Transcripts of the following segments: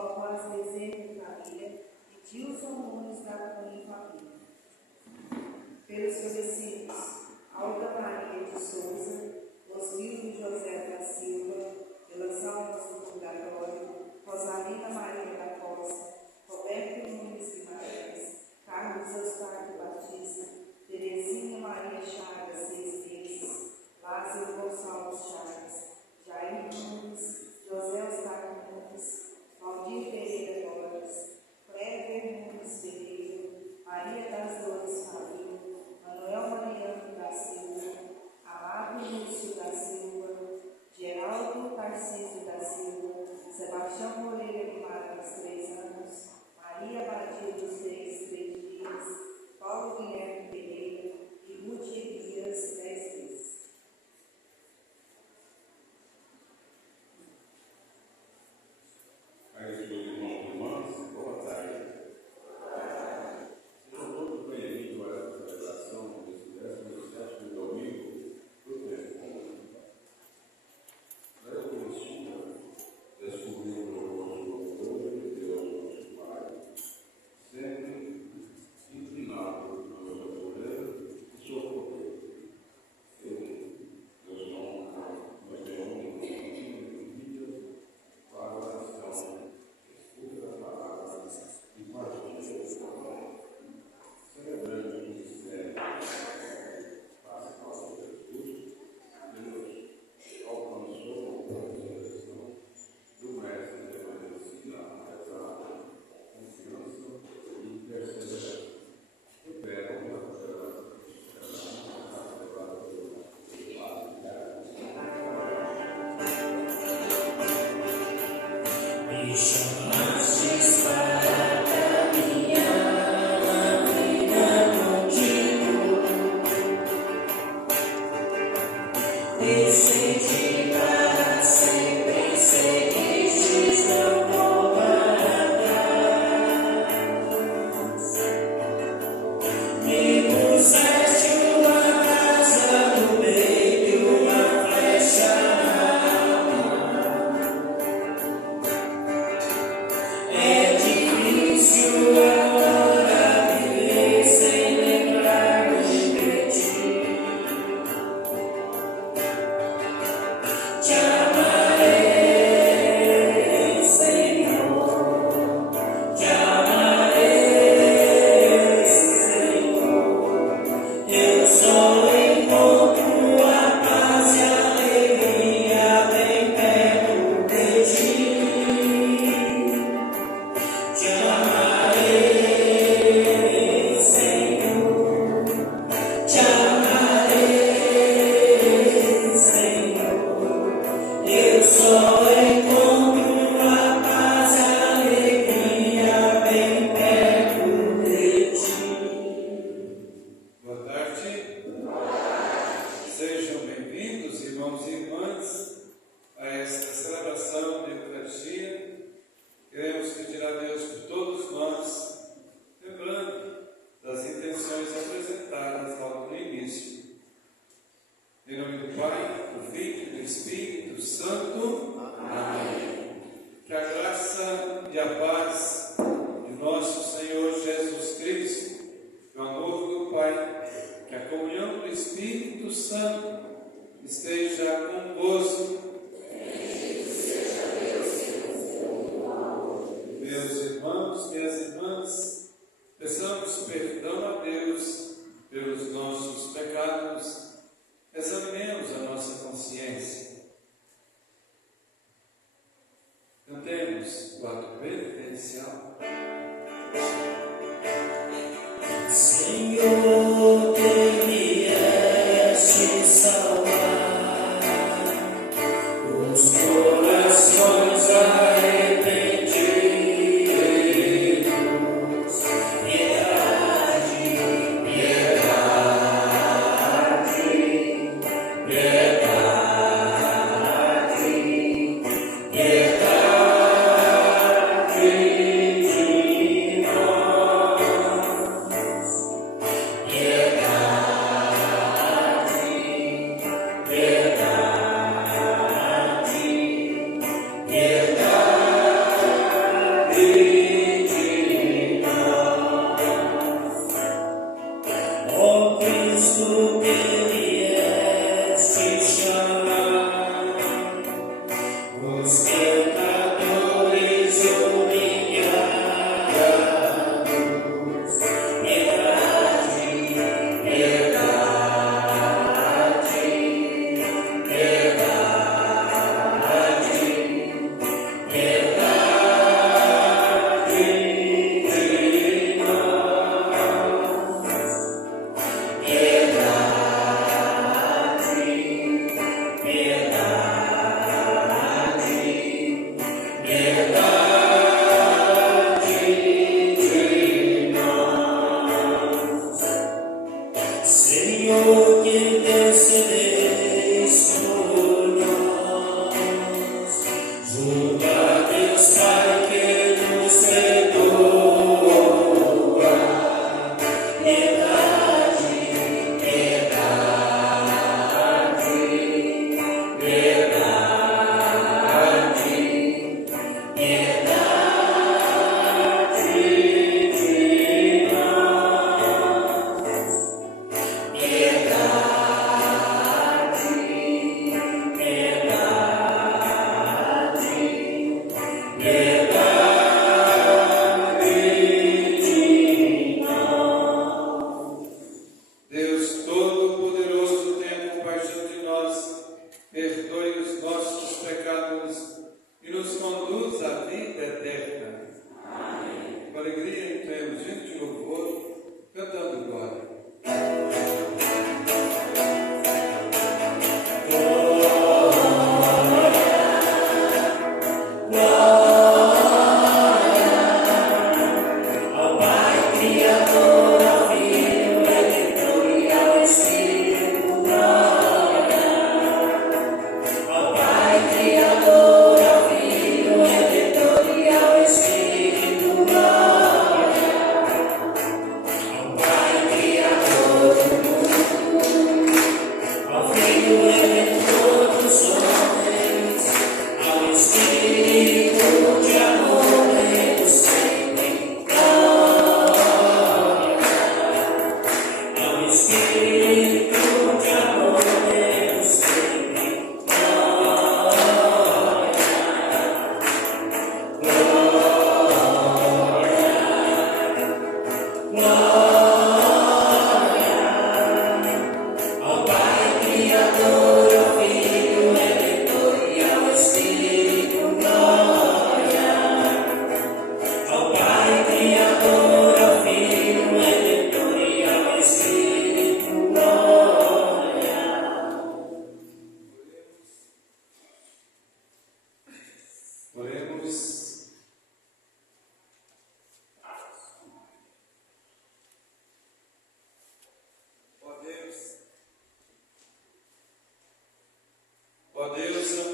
Após Bezerra e família, e Dilson Nunes da Cunha e família. Pelos falecidos, Alda Maria de Souza, Oswildo José da Silva, pelas almas do purgatório, Rosalina Maria da Costa, Roberto Nunes Guimarães, Carlos Eustáquio Batista, Terezinha Maria Chagas, 6 meses, Lázaro Gonçalves Chagas, Jair Nunes, José Eustáquio Nunes, Valdir Pereira Borges, Cléber Nunes Pereira, Maria das Dores Fabio, Manuel Mariano da Silva, Amado Lúcio da Silva, Geraldo Tarcísio da Silva, Sebastião Moreira Guimarães, 3 anos, Maria Badia dos 3 dias, Paulo Guilherme Pereira e Ruth Elias, 10 meses. Piedade,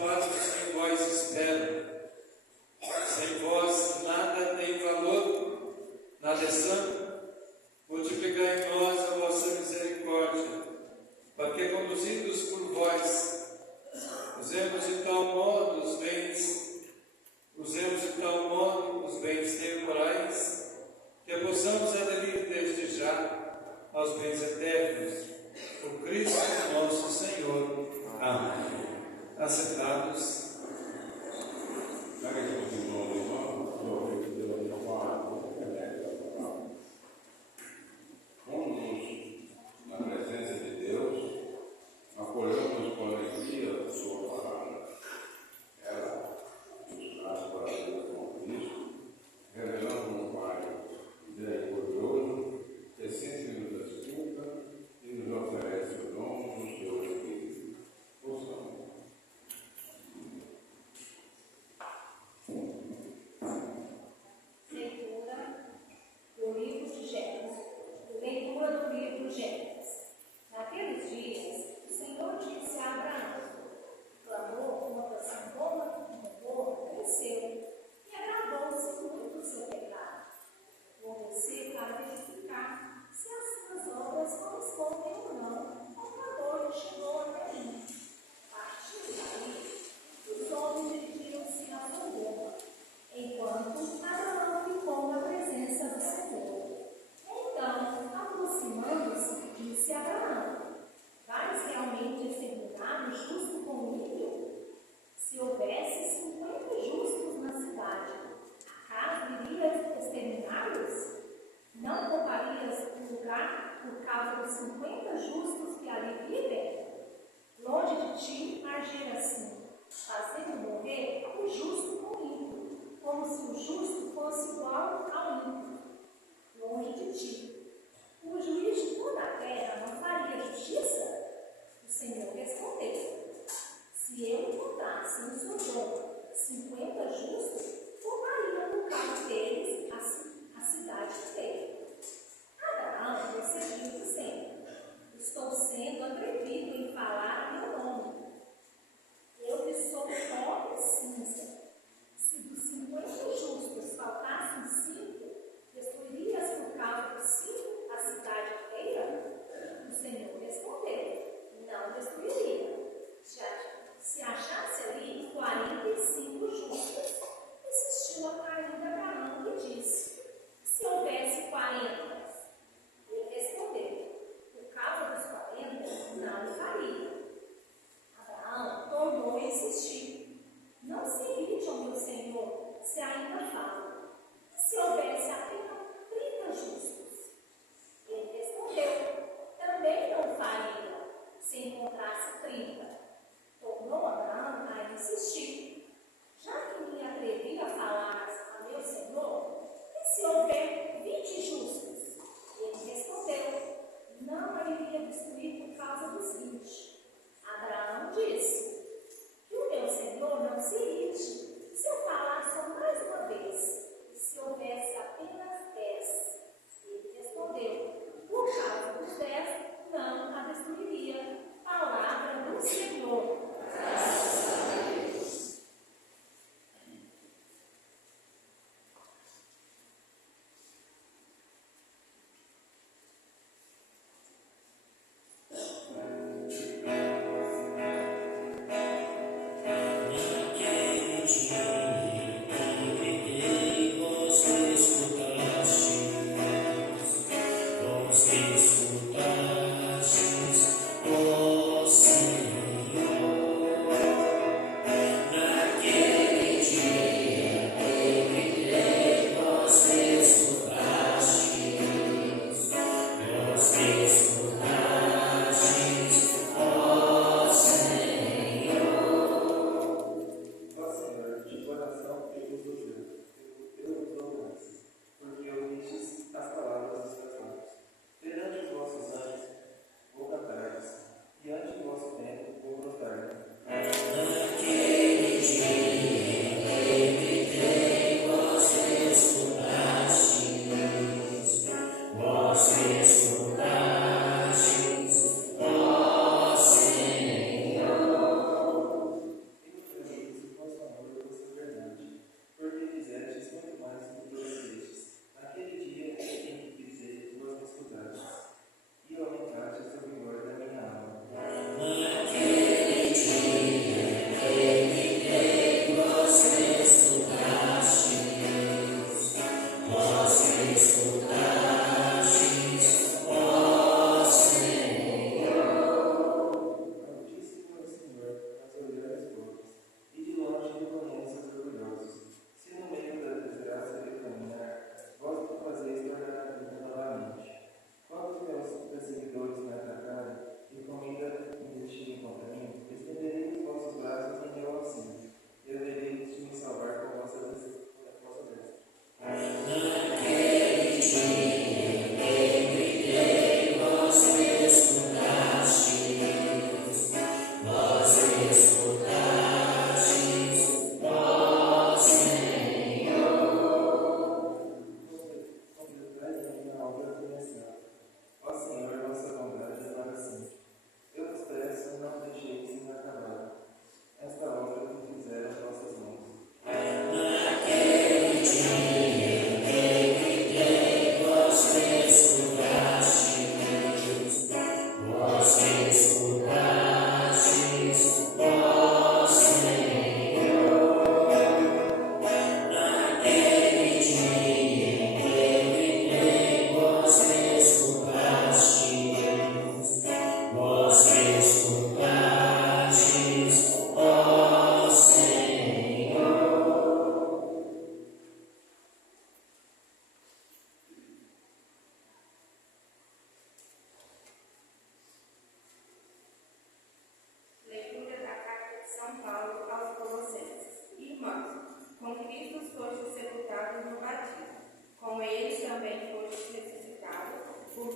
passos que em vós espero. Sem vós nada tem valor, nada é santo. Multiplicai em nós a vossa misericórdia, para que, conduzidos por vós, usemos de tal modo os bens temporais, que possamos aderir desde já aos bens eternos, por Cristo nosso Senhor. Amém. Assentados. Vamos na presença de Deus, acolhamos com alegria a sua palavra. Ela nos traz para Deus com Cristo, revelando um Pai misericordioso, que sempre nos escuta e nos oferece o dom do seu Espírito. Ouçamos. Leitura do livro de Gênesis. Naqueles dias, o Senhor disse a Abraão: clamou uma oração boa e uma boa, cresceu, e agravou-se muito o seu pecado. Vou descer para verificar se as suas obras correspondem ou não ao valor que chegou até mim. Partindo daí, os homens dirigiram-se a Sodoma, enquanto Abraão ficou na presença do Senhor. Então, aproximando-se, disse a Abraão: vais realmente exterminar o justo com o ímpio? Se houvesse 50 justos na cidade, acaso irias exterminá-los? Não pouparias o lugar por causa dos 50 justos que ali vivem? Longe de ti agir assim, fazendo morrer o justo com o ímpio, como se o justo fosse igual ao ímpio. Longe de ti. O juiz de toda a terra não faria justiça? O Senhor respondeu: se eu encontrasse em Sodoma 50 justos, pouparia no caso deles a cidade inteira. Abraão prosseguiu dizendo: estou sendo atrevido em falar meu nome. Eu que sou pó e cinza. Se dos 50 justos faltassem 5, destruirias por causa dos 5 a cidade inteira? O Senhor respondeu: não destruiria. Se achasse ali 45 justas, insistiu ainda Abraão e disse: se houvesse 40? Ele respondeu: por causa dos 40, não faria. Abraão tornou a insistir: não se irrite ao meu Senhor, se ainda fala. Se houvesse apenas 30 justos? Ele respondeu: também não faria, se encontrasse 30. Tornou Abraão a insistir: já que me atrevi a falar a meu Senhor, e se houver 20 justos? Ele respondeu: não a iria destruir por causa dos 20. Abraão disse: que o meu Senhor não se irrite se eu falar só mais uma vez, e se houvesse apenas 10. Ele respondeu: por causa dos 10, não a destruiria. Palavra do Senhor. Graças a Deus.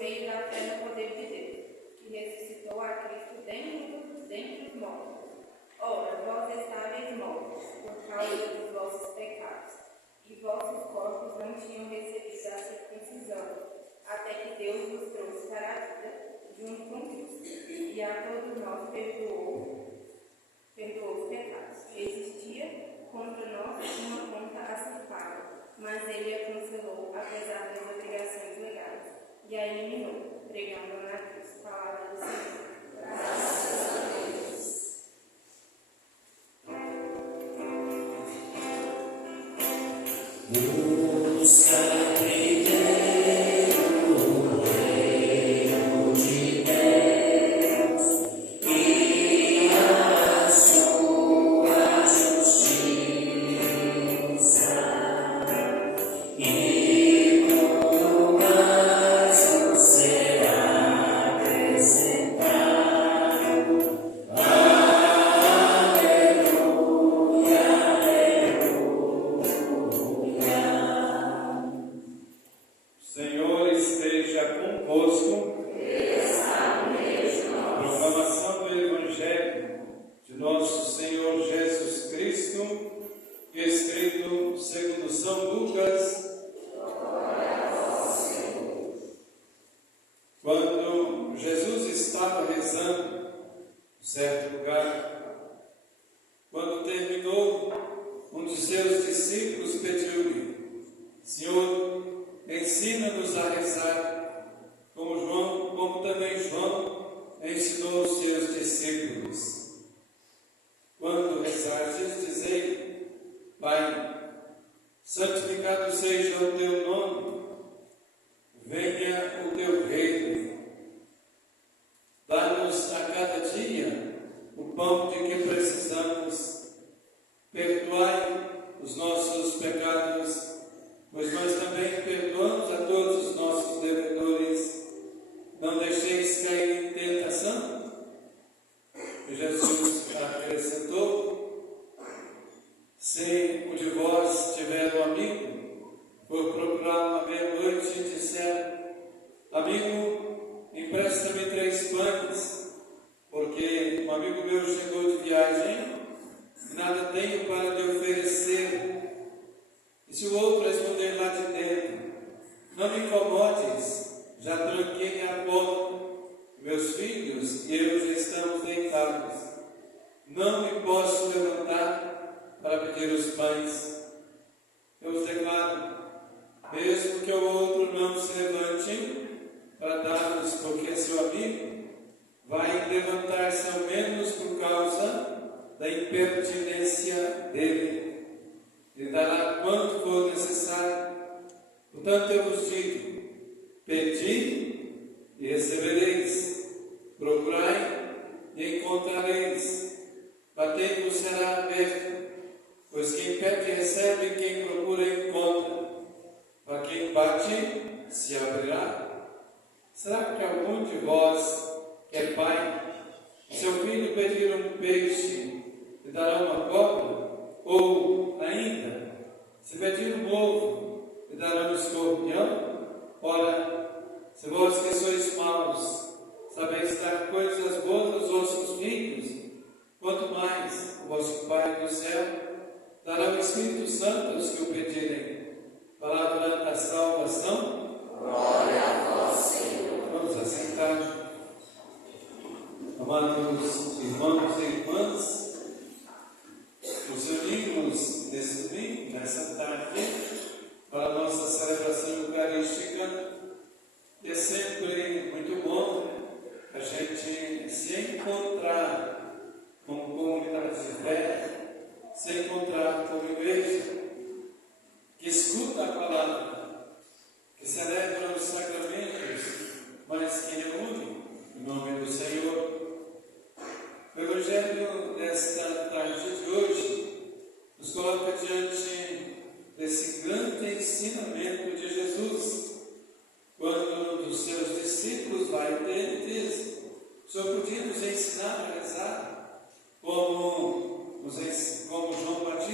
meio da fé no poder de Deus, que ressuscitou a Cristo dentre os mortos. Ora, vós estáveis mortos por causa dos vossos pecados, e vossos corpos não tinham recebido a circuncisão, até que Deus vos trouxe para a vida, junto com Cristo, e a todos nós perdoou os pecados. Existia contra nós uma conta a ser paga, mas ele a cancelou, apesar das obrigações legais, e a eliminou, pregando na cruz. Palavra do Senhor. Graças a Deus. Quando Jesus estava rezando em certo lugar, quando terminou, um de seus discípulos pediu-lhe: Senhor, ensina-nos a rezar, como também João ensinou os seus discípulos. Quando rezardes, dizei: Pai, santificado seja o teu nome, venha o teu reino. Dá-nos a cada dia o pão de que precisamos. Perdoai os nossos pecados, pois nós também perdoamos a todos os nossos devedores. Não deixeis cair em tentação. E Jesus acrescentou: se o de vós tiver um amigo, for procurar-lo à meia-noite e disser: amigo, empresta-me 3 pães, porque um amigo meu chegou de viagem e nada tenho para lhe oferecer. E se o outro responder lá de dentro: não me incomodes, já tranquei a porta, meus filhos e eu já estamos deitados, não me posso levantar para pedir os pães. Eu os declaro, mesmo que o outro não se levante para dar-nos, porque seu amigo vai levantar-se ao menos por causa da impertinência dele. Ele dará quanto for necessário. Portanto, eu vos digo: pedi e recebereis, procurai e encontrareis, batei-vos será aberto, pois quem pede recebe, quem procura encontra, para quem bate se abrirá. Será que algum de vós, que é pai, seu filho pedir um peixe, lhe dará uma cobra? Ou ainda, se pedir um ovo, lhe dará um escorpião? Ora, se vós que sois maus, sabeis dar coisas boas aos vossos filhos, quanto mais o vosso Pai do céu dará o Espírito Santo aos que o pedirem. Palavra da salvação. Glória a vós, Senhor. Vamos assentar. Amados irmãos e irmãs, nos unimos nesse domingo, nessa tarde, para a nossa celebração eucarística. E é sempre muito bom a gente se encontrar como comunidade de fé, se encontrar como igreja, que escuta a palavra, que celebra os sacramentos, mas que reúne em nome do Senhor. O Evangelho desta tarde de hoje nos coloca diante desse grande ensinamento de Jesus, quando um dos seus discípulos vai ter e diz: Senhor, podia nos ensinar a rezar como João Batista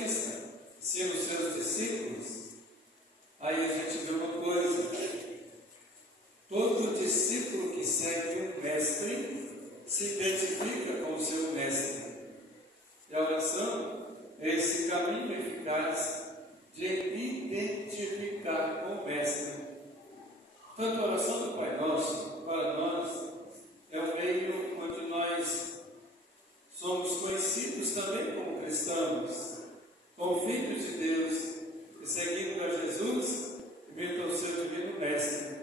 esse caminho eficaz de identificar com o Mestre. Tanto a oração do Pai Nosso, para nós, é um meio onde nós somos conhecidos também como cristãos, como filhos de Deus, e seguindo a Jesus, imitam o seu divino Mestre.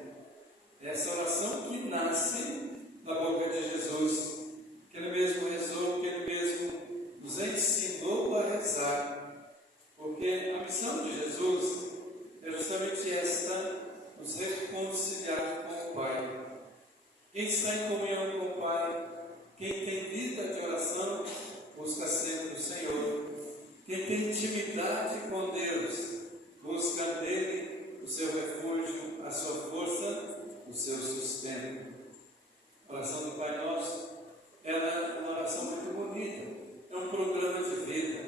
É essa oração que nasce da boca de Jesus, que Ele mesmo rezou, que Ele mesmo nos ensinou a rezar. Porque a missão de Jesus é justamente esta, nos reconciliar com o Pai. Quem está em comunhão com o Pai, quem tem vida de oração, busca sempre o Senhor. Quem tem intimidade com Deus, busca nele o seu refúgio, a sua força, o seu sustento. A oração do Pai Nosso, ela é uma oração muito bonita, é um programa de vida,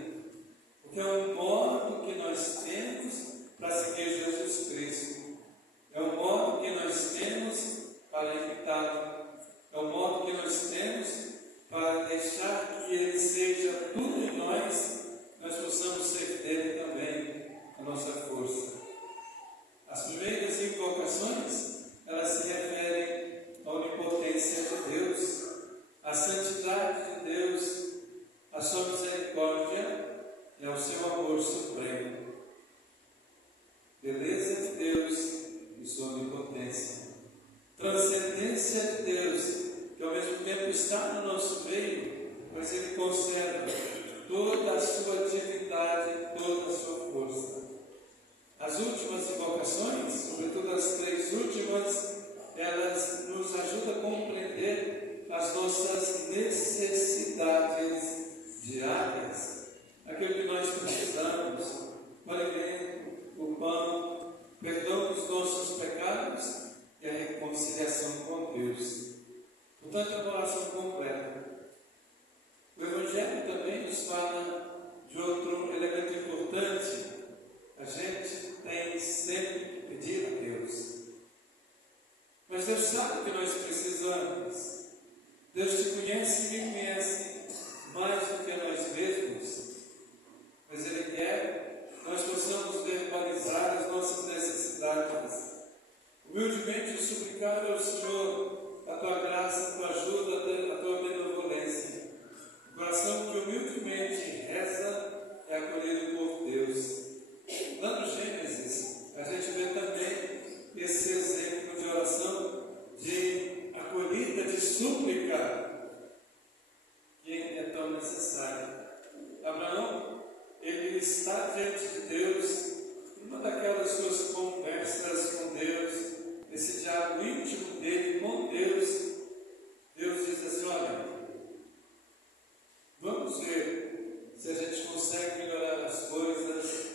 porque é um modo que nós temos para seguir Jesus Cristo, é um modo que nós temos para imitá-lo, é um modo que nós temos para deixar que Ele seja tudo em nós possamos ser dele também, a nossa força. As primeiras invocações, elas se referem à onipotência de Deus, à santidade de Deus, à sua misericórdia e ao seu amor supremo. Beleza de Deus e sua onipotência. Transcendência de Deus, que ao mesmo tempo está no nosso meio, pois Ele conserva toda a sua divindade, toda a sua força. As últimas invocações, sobretudo as três últimas, elas nos ajudam a compreender as nossas necessidades diárias, aquilo que nós precisamos, o alimento, o pão, perdão dos nossos pecados e a reconciliação com Deus. Portanto, é uma oração completa. O Evangelho também nos fala de outro elemento importante. A gente tem sempre que pedir a Deus. Mas Deus sabe o que nós precisamos. Deus te conhece e me conhece mais do que nós mesmos. Mas Ele quer que nós possamos verbalizar as nossas necessidades. Humildemente suplicar ao Senhor a tua graça, a tua ajuda, a tua benevolência. O coração que humildemente reza é acolhido por Deus. Lá no Gênesis, a gente vê também esse exemplo de oração, de acolhida, de súplica, que é tão necessário. Abraão, ele está diante de Deus, numa daquelas suas conversas com Deus, esse diálogo íntimo dele com Deus. Deus diz assim: olha, vamos ver se a gente consegue melhorar as coisas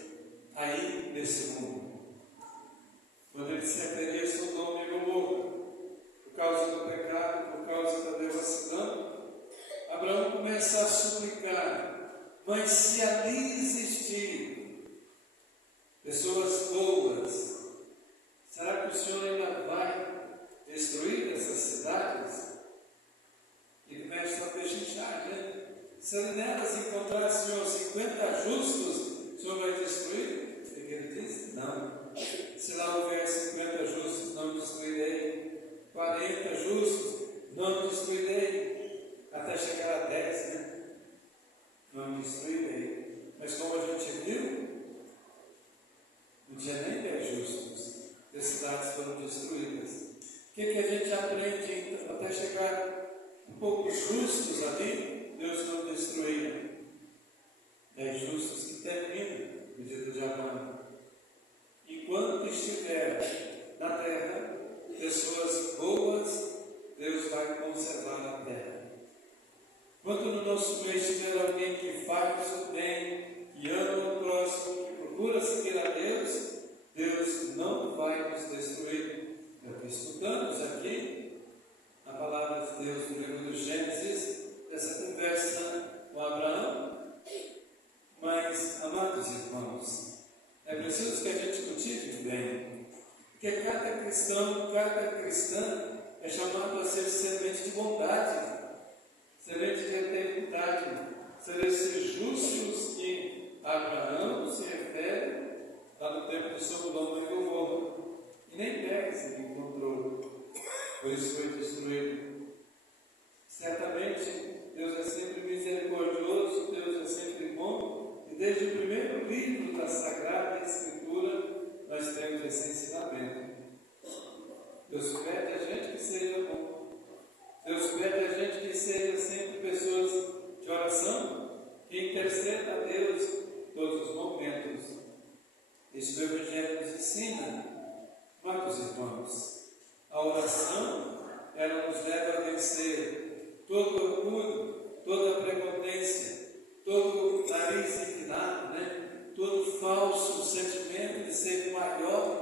aí nesse mundo. Quando ele se refere a Sodoma e Gomorra, por causa do pecado, por causa da devassidão, Abraão começa a suplicar: mas se ali existir pessoas boas, será que o Senhor ainda vai destruir essas cidades? Ele começa a pechinchar, né? Se ele nelas encontrar, Senhor, 50 justos, o Senhor vai destruir? Ele diz: não. Se lá houver 50 justos, não destruirei. 40 justos, não destruirei. Até chegar a 10, né? Não destruirei. Mas como a gente viu, não tinha nem 10 justos. As cidades foram destruídas. O que a gente aprende até chegar um pouco justos ali? Deus não destruía. 10 justos que terminam o dito de Abraão. Enquanto estiver na terra pessoas boas, Deus vai conservar a terra. Quando no nosso meio estiver alguém que faz o bem, que ama o próximo, que procura seguir a Deus, Deus não vai nos destruir. Estudamos aqui a palavra de Deus no livro do Gênesis, essa conversa com Abraão. Mas, amados irmãos, é preciso que a gente cultive bem, porque cada cristão, cada cristã é chamado a ser semente de bondade, semente de eternidade, ser esses justos que primeiro livro da Sagrada Escritura, nós temos esse ensinamento. Deus pede a gente que seja bom. Deus pede a gente que seja sempre pessoas de oração, que interceda a Deus em todos os momentos. Isso o Evangelho nos ensina. Amados irmãos, a oração, ela nos leva a vencer todo orgulho, toda prepotência, todo nariz inclinado, todo falso sentimento de ser maior